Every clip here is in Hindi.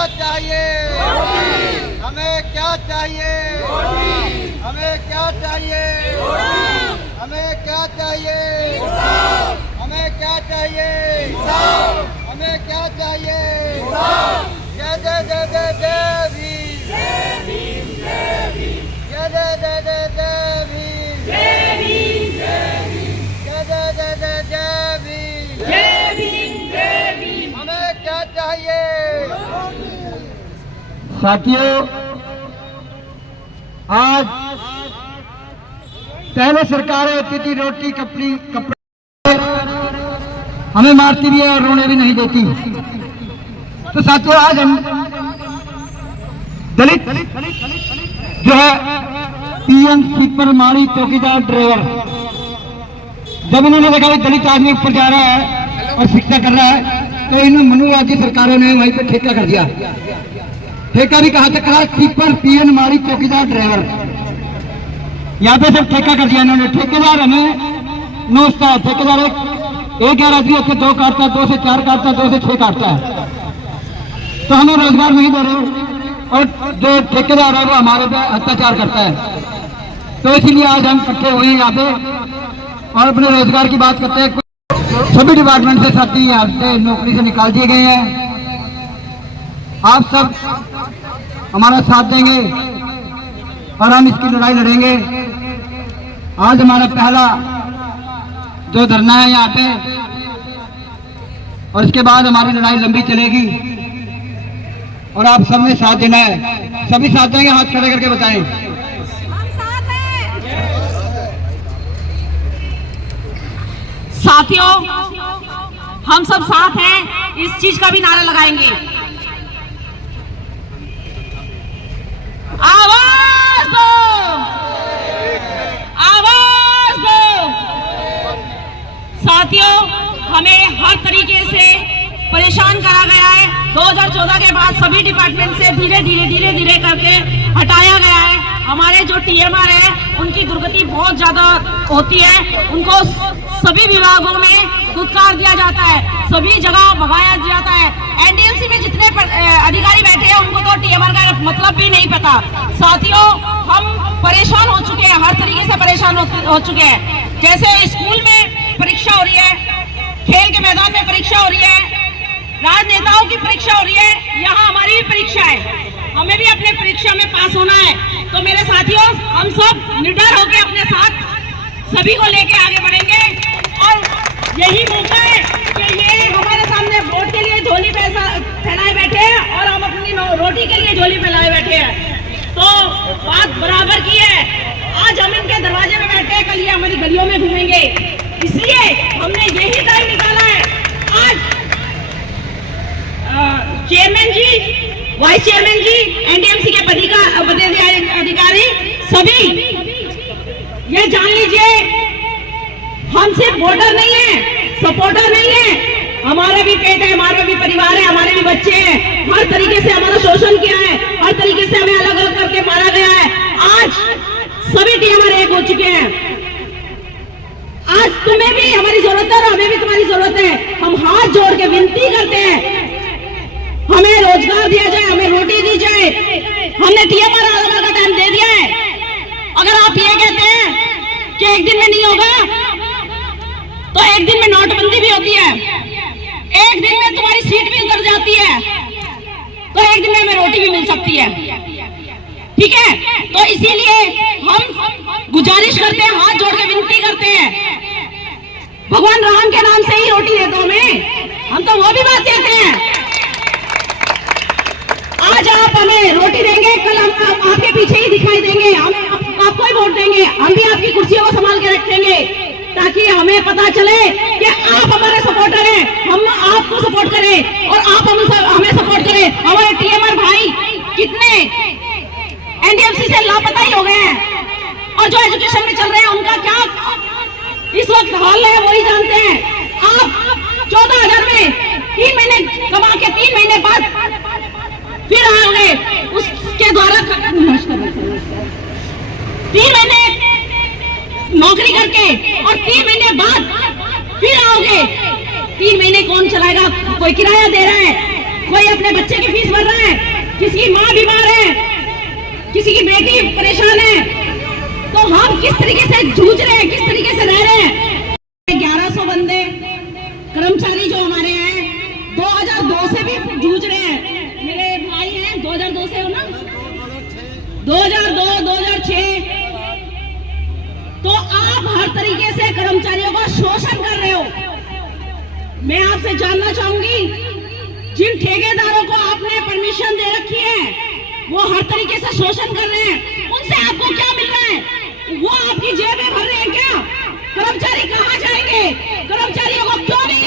क्या चाहिए? हमें क्या चाहिए? हमें क्या चाहिए? हमें क्या चाहिए? हमें क्या चाहिए? हमें क्या चाहिए? जय जय जय जय जय भीम, जय भीम, जय भीम, जय जय जय जय जय भीम, जय भीम, जय भीम, जय जय जय जय जय भीम, जय भीम, जय भीम। हमें क्या चाहिए? साथियों, आज पहले सरकारें होती थी रोटी कपड़े हमें मारती भी है और रोने भी नहीं देती। तो साथियों, आज हम दलित जो है पीएम स्वीपर माड़ी चौकीदार ड्राइवर, जब इन्होंने देखा कि दलित आदमी ऊपर जा रहा है और शिक्षा कर रहा है, तो इन मनुवादी सरकारों ने वहीं पर ठेका कर दिया। ठेका भी कहा तक करा, स्वीपर पीएन माड़ी चौकीदार ड्राइवर, यहाँ पे सब ठेका कर दिया इन्होंने। ठेकेदार हमें नोचता है, ठेकेदार एक 11 आदमी होकर 2 काटता है, 2 से 4 काटता है, 2 से 6 काटता है, तो हमें रोजगार नहीं दे रहे और जो ठेकेदार है वो हमारे पे अत्याचार करता है। तो इसीलिए आज हम इकट्ठे हुए हैं यहाँ पे और अपने रोजगार की बात करते हैं। सभी डिपार्टमेंट से साथी यहाँ से नौकरी से निकाल दिए गए हैं। आप सब हमारा साथ देंगे और हम इसकी लड़ाई लड़ेंगे। आज हमारा पहला जो धरना है यहाँ पे, और इसके बाद हमारी लड़ाई लंबी चलेगी और आप सब ने साथ देना है। सभी साथ देंगे, हाथ खड़े करके बताएं। हम साथ हैं। साथियों, हम सब साथ हैं, इस चीज का भी नारा लगाएंगे। आवाज दो, आवाज दो। साथियों, हमें हर तरीके से परेशान करा गया है। 2014 के बाद सभी डिपार्टमेंट से धीरे धीरे करके हटाया गया है। हमारे जो टीएमआर है उनकी दुर्गति बहुत ज्यादा होती है, उनको सभी विभागों में दुत्कार दिया जाता है, सभी जगह भगाया जाता है। एनडीएमसी में जितने अधिकारी बैठे हैं उनको तो टीएमआर का मतलब भी नहीं पता। साथियों, हम परेशान हो चुके हैं, हर तरीके से परेशान हो चुके हैं। जैसे स्कूल में परीक्षा हो रही है, खेल के मैदान में परीक्षा हो रही है, राजनेताओं की परीक्षा हो रही है, यहाँ हमारी भी परीक्षा है, हमें भी अपने परीक्षा में पास होना है। तो मेरे साथियों, हम सब निडर होकर अपने साथ सभी को लेके आगे बढ़ेंगे और यही मौका है कि ये हमारे सामने वोट के लिए झोली पैसा फैलाए बैठे हैं और हम अपनी रोटी के लिए झोली फैलाए बैठे हैं। तो बात बराबर की है। आज हम इनके दरवाजे में बैठे हैं, कल ये हमारी गलियों में घूमेंगे। इसलिए हमने यही टाइम निकाला है। आज चेयरमैन जी, वाइस चेयरमैन जी, एनडीएमसी के अधिकारी सभी ये जान लीजिए, हम सिर्फ वोटर नहीं है, सपोर्टर नहीं है, हमारा भी पेट है, हमारा भी परिवार है, हमारे भी बच्चे हैं। हर तरीके से हमारा शोषण किया है, हर तरीके से हमें अलग अलग करके मारा गया है। आज सभी टीएमआर एक हो चुके हैं। आज तुम्हें भी हमारी जरूरत है और हमें भी तुम्हारी जरूरत है। हम हाथ जोड़ के विनती करते हैं, हमें रोजगार दिया जाए, हमें रोटी दी जाए। हमने टीएमआर आंदोलन का टाइम दे दिया है। अगर आप ये कहते हैं कि एक दिन में नहीं होगा, तो एक दिन में नोटबंदी भी होती है, एक दिन में तुम्हारी सीट भी उतर जाती है, तो एक दिन में हमें रोटी भी मिल सकती है। ठीक है, तो इसीलिए हम गुजारिश करते हैं, हाथ जोड़ के विनती करते हैं, भगवान राम के नाम से ही रोटी दे दो हमें, हम तो वो भी बात कहते हैं। आज आप हमें रोटी देंगे, कल हम आपके पीछे ही दिखाई देंगे, हम आपको ही वोट देंगे, हम भी आपकी कुर्सियों को संभाल के रखेंगे, ताकि हमें पता चले कि आप हमारे सपोर्टर हैं, हम आपको सपोर्ट करें और आप हमें सपोर्ट करें। हमारे टीएमआर भाई कितने एनडीएमसी से लापता ही हो गए हैं और जो एजुकेशन में चल रहे हैं उनका क्या इस वक्त हाल है वही जानते हैं। आप 14,000 में 3 महीने कमा के 3 महीने बाद फिर आओगे, उसके द्वारा 3 महीने नौकरी करके और 3 महीने बाद फिर आओगे। 3 महीने कौन चलाएगा? कोई किराया दे रहा है, कोई अपने बच्चे की फीस भर रहा है, किसी की माँ बीमार है, किसी की बेटी परेशान है, तो हम किस तरीके से जूझ रहे हैं, किस तरीके से रह रहे हैं। 1100 बंदे कर्मचारी जो हमारे हैं 2002 से भी जूझ रहे हैं। मेरे भाई हैं 2002 से, हो ना, 2002, 2006। तो आप हर तरीके से कर्मचारियों का शोषण कर रहे हो। मैं आपसे जानना चाहूंगी, जिन ठेकेदारों को आपने परमिशन दे रखी है वो हर तरीके से शोषण कर रहे हैं, उनसे आपको क्या मिल रहा है? वो आपकी जेब में भर रहे हैं क्या? कर्मचारी कहाँ जाएंगे? कर्मचारियों को क्यों नहीं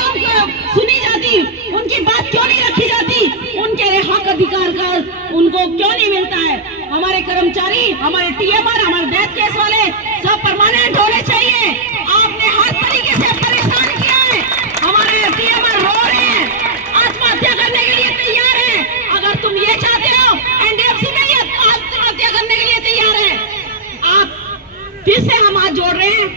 सुनी जाती? उनकी बात क्यों नहीं रखी जाती? उनके हक अधिकार का उनको क्यों नहीं मिलता है? हमारे कर्मचारी, हमारे टीएमआर, हमारे डेथ केस वाले सब परमानेंट होने चाहिए। आपने हर तरीके से परेशान किया है। हमारे टीएमआर रो रहे हैं, आत्महत्या करने के लिए तैयार है। अगर तुम ये चाहते हो, एनडीएफसी में ये आत्महत्या करने के लिए तैयार है। आप फिर से हम हाथ जोड़ रहे हैं,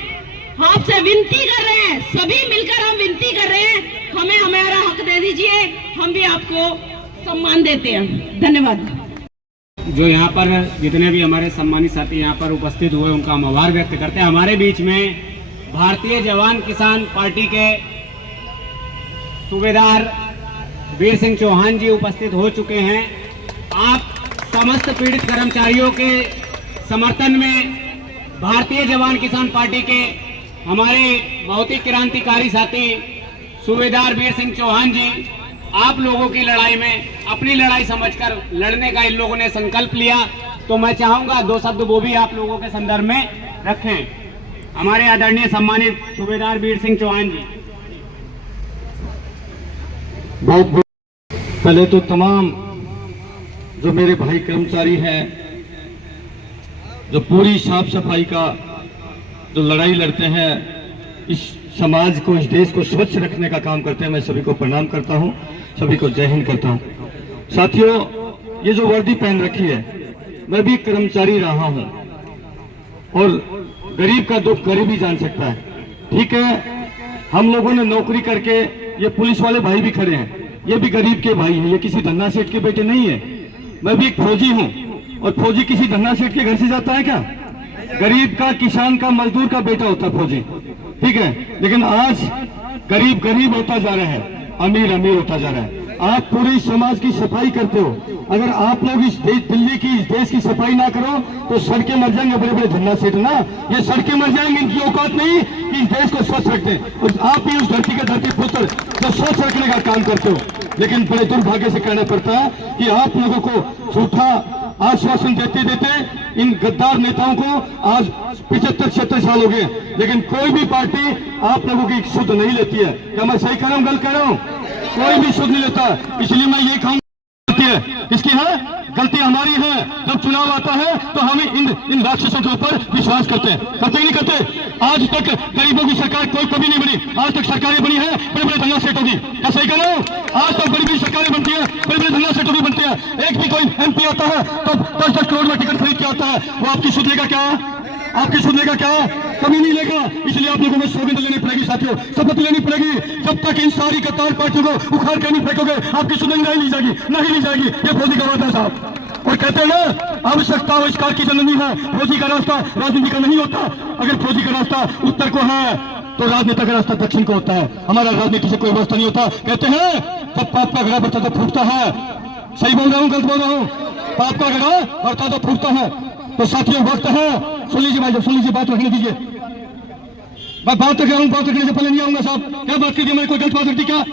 आपसे विनती कर रहे हैं, सभी मिलकर हम विनती कर रहे हैं, हमें हमारा हक दे दीजिए, हम भी आपको सम्मान देते हैं। धन्यवाद। जो यहाँ पर जितने भी हमारे सम्मानित साथी यहाँ पर उपस्थित हुए उनका हम आभार व्यक्त करते हैं। हमारे बीच में भारतीय जवान किसान पार्टी के सूबेदार वीर सिंह चौहान जी उपस्थित हो चुके हैं। आप समस्त पीड़ित कर्मचारियों के समर्थन में भारतीय जवान किसान पार्टी के हमारे बहुत ही क्रांतिकारी साथी सूबेदार वीर सिंह चौहान जी, आप लोगों की लड़ाई में अपनी लड़ाई समझकर लड़ने का इन लोगों ने संकल्प लिया, तो मैं चाहूंगा 2 शब्द वो भी आप लोगों के संदर्भ में रखें। हमारे आदरणीय सम्मानित सूबेदार वीर सिंह चौहान जी। बहुत पहले तो तमाम जो मेरे भाई कर्मचारी हैं, जो पूरी साफ सफाई का जो लड़ाई लड़ते हैं, इस समाज को, इस देश को स्वच्छ रखने का काम करते हैं, मैं सभी को प्रणाम करता हूं, सभी को जय हिंद करता हूं। साथियों, ये जो वर्दी पहन रखी है, मैं भी कर्मचारी रहा हूं और गरीब का दुख गरीब ही जान सकता है। ठीक है, हम लोगों ने नौकरी करके, ये पुलिस वाले भाई भी खड़े हैं, ये भी गरीब के भाई हैं, ये किसी धन्ना सेठ के बेटे नहीं है। मैं भी एक फौजी हूं और फौजी किसी धन्ना सेठ के घर से जाता है क्या? गरीब का, किसान का, मजदूर का बेटा होता है फौजी। ठीक है, लेकिन आज गरीब गरीब होता जा रहा है, अमीर अमीर होता जा रहा है। आप पूरे समाज की सफाई करते हो, अगर आप लोग इस दिल्ली की, इस देश की सफाई ना करो तो सड़कें मर जाएंगे। बड़े बड़े धन्ना सेठ ना, ये सड़कें मर जाएंगे, इनकी औकात नहीं कि इस देश को स्वच्छ रखते। और आप भी उस धरती के धरती पुत्र जो स्वच्छ रखने का काम करते हो, लेकिन बड़े दुर्भाग्य से कहना पड़ता है कि आप लोगों को झूठा आश्वासन देते देते इन गद्दार नेताओं को आज 75-76 साल हो गए, लेकिन कोई भी पार्टी आप लोगों की सुध नहीं लेती है। क्या मैं सही कर रहा हूँ, गलत कर रहा हूँ? कोई भी सुध नहीं लेता। इसलिए मैं ये कहूँगा, इसकी है गलती हमारी है। जब चुनाव आता है तो हम इन राक्षसों के ऊपर विश्वास करते हैं, करते ही नहीं करते। आज तक गरीबों की सरकार कोई कभी नहीं बनी, आज तक सरकारें बनी है बड़े बड़े धन्ना सेठों की। क्या सही कह रहा हूं? आज तक बड़ी बड़ी सरकारें बनती है, बड़े बड़े धन्ना सेठों की बनते हैं। एक भी कोई एमपी आता है तो 10-10 करोड़ में टिकट खरीद के आता है, वो आपकी सुध लेगा क्या? आपकी सुध लेगा क्या? कभी नहीं लेगा। इसलिए आप लोगों को सौगंध लेनी पड़ेगी साथियों, शपथ लेनी पड़ेगी। जब तक इन सारी गद्दार पार्टियों को उखाड़ कर नहीं फेंकोगे, आपकी सुध नहीं ली जाएगी, नहीं ली जाएगी। ये फौजी का वादा साहब। और कहते हैं ना, आवश्यकता आविष्कार की जननी है। फौजी का रास्ता राजनीति का नहीं होता। अगर फौजी का रास्ता उत्तर को है तो राजनेता का रास्ता दक्षिण को होता है। हमारा राजनीति से कोई वास्ता नहीं होता। कहते हैं जब पाप का घड़ा बढ़ता तो फूटता है। सही बोल रहा हूँ, गलत बोल रहा हूँ? पाप का घड़ा बढ़ता तो फूटता है। तो साथियों, वक्त है, सुन लीजिए भाई, सुन लीजिए, बात रखने दीजिए। मैं बात रख रहा हूँ, बात रखने से पहले नहीं आऊंगा साहब। क्या बात कीजिए, मैंने कोई गलत बात रखी क्या?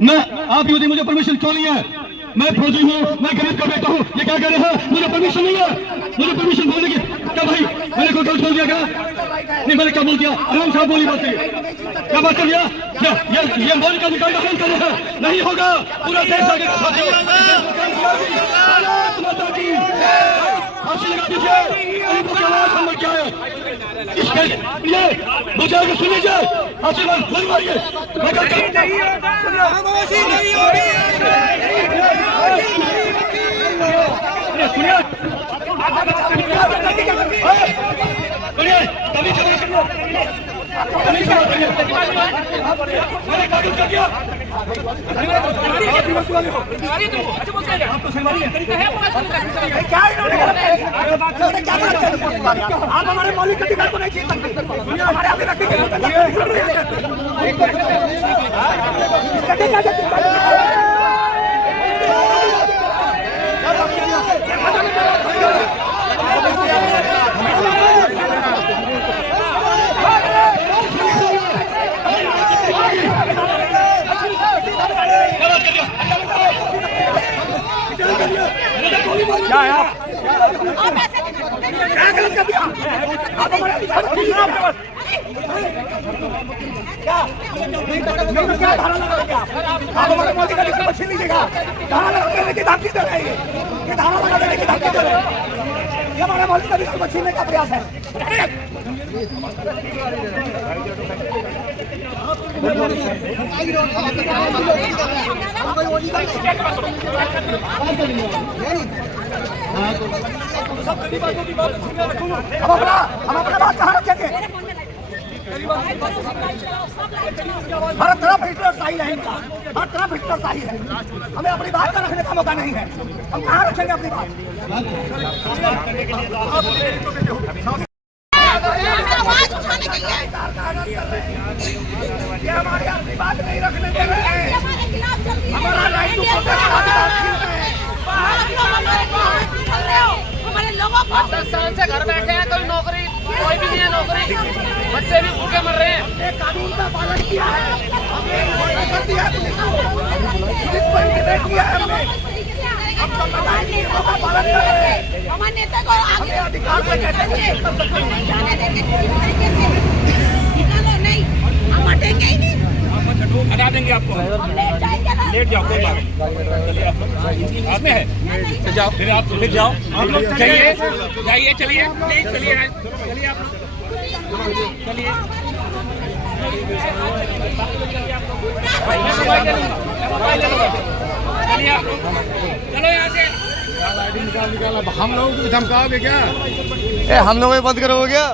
मैं आप युवती, मुझे परमिशन क्यों नहीं है? मैं फौजी हूँ, मैं गरीब का बेटा हूँ, ये क्या कह रहे हैं? मुझे परमिशन नहीं है, मुझे परमिशन बोलने की। क्या भाई, मैंने कोई गलत बोल दिया क्या? नहीं, मैंने क्या बोल दिया? आराम साहब बोली बात करिए। क्या बात कर दिया? क्या ये मौलिक अधिकार का हनन कर रहे हैं? नहीं होगा। पूरा देश आगे फांसी लगा दीजिए। गरीबों की आवाज हम क्या है? इसके लिए मुझे आगे सुन लीजिए, फांसी गोली मारिए। सुनिए, तभी आप हमारे मौलिक अधिकार को नहीं छीन सकते, हमारे अभिव्यक्ति के क्या है आप क्या गलत कर दिया? आप हमारे अधिकार को छीन रहे हैं। क्या धारा लगा रहे हैं आप हमारे मौलिक अधिकार को छीन लीजिएगा। धारा लगाने की धमकी दे रहे हैं, ये धारा लगाने की धमकी दे रहे हैं, ये हमारे मौलिक अधिकार को छीनने का प्रयास है। हम अपना बात कहाँ रखेंगे? हर तरफ हिटलरशाही है इनका, हर तरफ हिटलरशाही है। हमें अपनी बात का रखने का मौका नहीं है, हम कहाँ रखेंगे अपनी बात? ये हमारी अपनी बात नहीं रखने दे रहे हैं, हमारा राइट टू प्रोटेस्ट हमारे लोगों को 10 साल से घर बैठे हैं, कोई नौकरी कोई भी नहीं है, नौकरी बच्चे भी भूखे मर रहे हैं। हमने कानून का पालन किया है, हमने कर दिया पुलिस को इंटीमेट किया है हमने, हम संविधान के नियमों का पालन कर रहे हैं। हमारे नेता को आगे अधिकार से कहते हैं जाने देंगे किसी तरीके से, निकालो नहीं, हम हटेंगे ही नहीं, हटा देंगे आपको, हम लेट जाएंगे ना, लेट जाओ कोई बात नहीं, चलिए आप में है फिर जाओ, फिर जाओ आप लोग जाइए जाइए, चलिए प्लीज चलिए चलिए आप चलिए चलिए आप लोग चलो यहाँ से। हम लोगों को धमकाओगे क्या? हम लोग बंद करोगे क्या?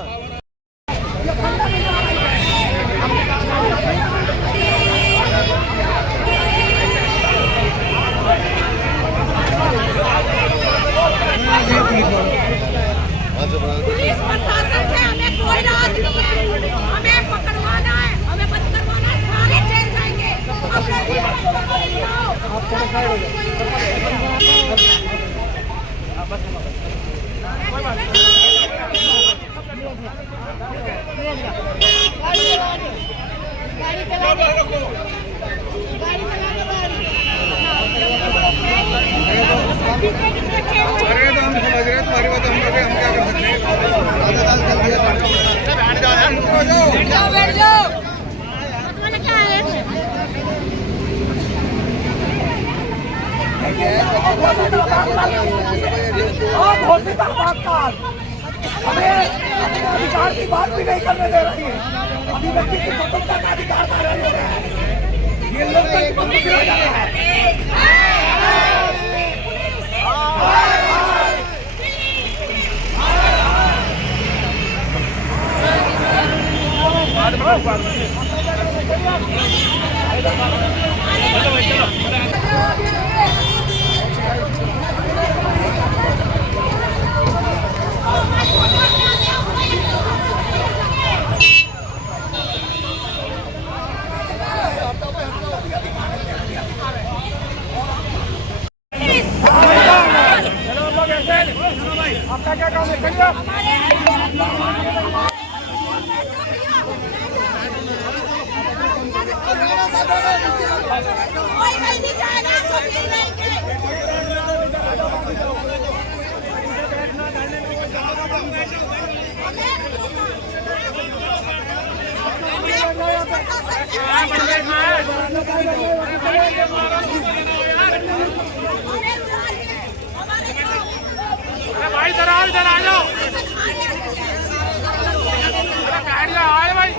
पुलिस प्रशासन से हमें कोई राहत नहीं है, हमें पकड़वाना है, हमें बंद करवाना है, सारे जेल जाएंगे। अरे तो हम समझ रहे हैं तुम्हारी बात, हम क्या कर सकते हैं? बैठ जाओ। क्या है? घोषित आपातकाल हमें अपने अधिकार की बात भी नहीं करने दे रही है, अभिव्यक्ति की स्वतंत्रता का अधिकार का रहे हैं, ये लोकतंत्र को गिरा जा रहा है। आपका क्या काम है? कोई नहीं जाएगा, सब यही रहेंगे। भाई इधर आओ, इधर आ जाओ, बैठ जाओ, आए भाई।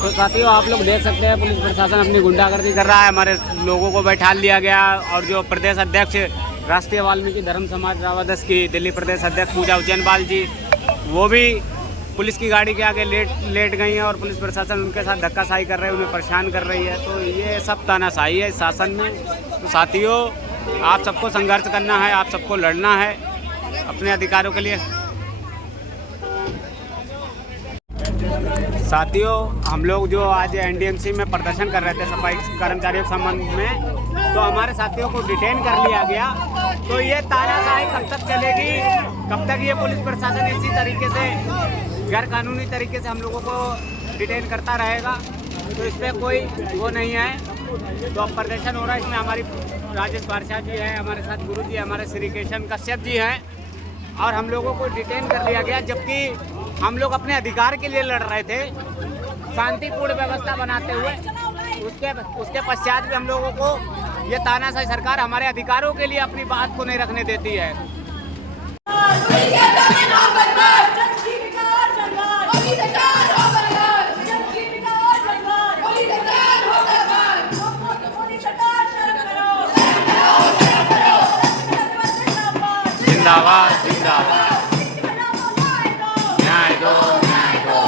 तो साथियों आप लोग देख सकते हैं पुलिस प्रशासन अपनी गुंडागर्दी कर रहा है, हमारे लोगों को बैठा लिया गया और जो प्रदेश अध्यक्ष राष्ट्रीय वाल्मीकि धर्म समाज रावादस की दिल्ली प्रदेश अध्यक्ष पूजा उज्जैनपाल जी, वो भी पुलिस की गाड़ी के आगे लेट गई हैं और पुलिस प्रशासन उनके साथ धक्काशाही कर रहे हैं, उन्हें परेशान कर रही है। तो ये सब तानाशाही है इस शासन में। तो साथियों, आप सबको संघर्ष करना है, आप सबको लड़ना है अपने अधिकारों के लिए। साथियों, हम लोग जो आज एनडीएमसी में प्रदर्शन कर रहे थे सफाई कर्मचारियों के संबंध में, तो हमारे साथियों को डिटेन कर लिया गया। तो ये तानाशाही कब तक चलेगी, कब तक ये पुलिस प्रशासन इसी तरीके से गैर कानूनी तरीके से हम लोगों को डिटेन करता रहेगा? तो इस पर कोई वो नहीं है। तो अब प्रदर्शन हो रहा है, इसमें हमारी राजेश पारसा जी है, हमारे साथ गुरु जी, हमारे श्री केशन कश्यप जी हैं, और हम लोगों को डिटेन कर लिया गया, जबकि हम लोग अपने अधिकार के लिए लड़ रहे थे शांतिपूर्ण व्यवस्था बनाते हुए। उसके पश्चात भी हम लोगों को ये तानाशाही सरकार हमारे अधिकारों के लिए अपनी बात को नहीं रखने देती है। जिंदाबाद जिंदाबाद, न्याय दो न्याय दो,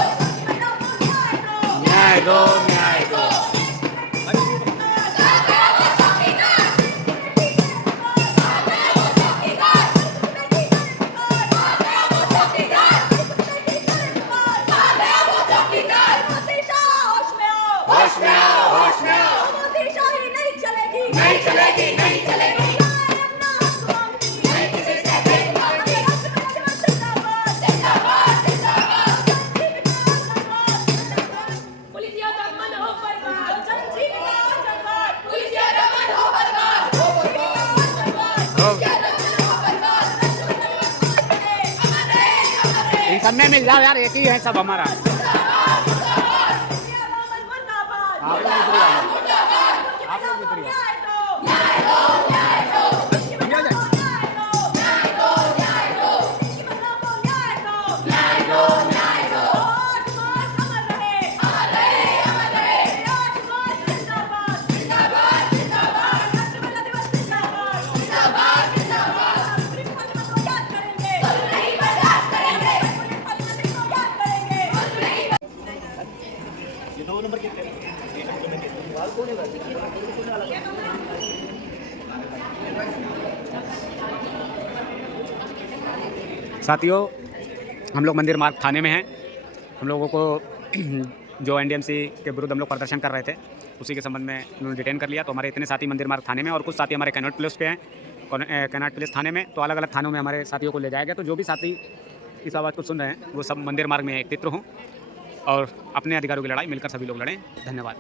न्याय दो न्याय दो। होश में आओ, होश में आओ, नहीं चलेगी, नहीं चलेगी, नहीं चलेगी। इन सब में मिल जाओ यार, एक ही है सब हमारा। साथियों, हम लोग मंदिर मार्ग थाने में हैं। हम लोगों को जो एनडीएमसी के विरुद्ध हम लोग प्रदर्शन कर रहे थे, उसी के संबंध में उन्होंने डिटेन कर लिया। तो हमारे इतने साथी मंदिर मार्ग थाने में और कुछ साथी हमारे कैनाट पुलिस पे हैं, कैनाट पुलिस थाने में। तो अलग अलग थानों में हमारे साथियों को ले जाया गया। तो जो भी साथी इस आवाज़ को सुन रहे हैं, वो सब मंदिर मार्ग में एकत्रित हों और अपने अधिकारों की लड़ाई मिलकर सभी लोग लड़ें। धन्यवाद।